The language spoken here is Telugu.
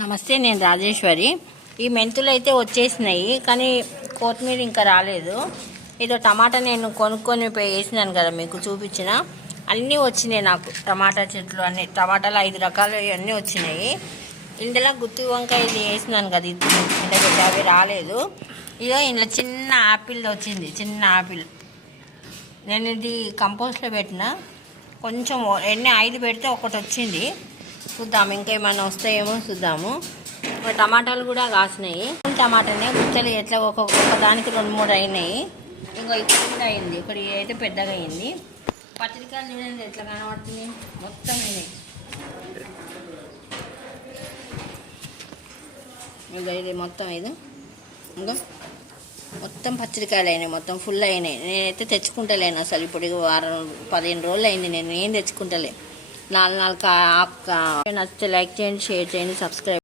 నమస్తే, నేను రాజేశ్వరి. ఈ మెంతులు అయితే వచ్చేసినాయి, కానీ కొత్తిమీర ఇంకా రాలేదు. ఏదో టమాటా నేను కొనుక్కొని వేసినాను కదా, మీకు చూపించిన అన్నీ వచ్చినాయి. నాకు టమాటా చెట్లు అన్నీ, టమాటాలు 5 రకాలు అన్నీ వచ్చినాయి. ఇందులో గుత్తి వంకాయ ఇది వేసినాను కదా, ఇది అవి రాలేదు. ఇదో ఇందులో చిన్న ఆపిల్ వచ్చింది, చిన్న ఆపిల్. నేను ఇది కంపోస్ట్లో పెట్టిన, కొంచెం 5 పెడితే ఒకటి వచ్చింది. చూద్దాం ఇంకా ఏమైనా వస్తాయేమో చూద్దాము. టమాటాలు కూడా కాసినాయి. టమాటానే గుత్తలు ఎట్లా ఒక్కొక్క దానికి 2-3 అయినాయి. ఇంకో ఇక్కడ కూడా అయింది, ఇక్కడ అయితే పెద్దగా అయింది. పత్రికలు చూడండి ఎట్లా కనబడుతుంది, మొత్తం అయినాయి. ఇంకా ఇది మొత్తం ఇంకా మొత్తం పత్రికాయలు అయినాయి, మొత్తం ఫుల్ అయినాయి. నేనైతే తెచ్చుకుంటలేను అసలు. ఇప్పుడు 15 రోజులు అయింది, నేను ఏం తెచ్చుకుంటలే. 4 నచ్చితే లైక్ చేయండి, షేర్ చేయండి, సబ్స్క్రైబ్.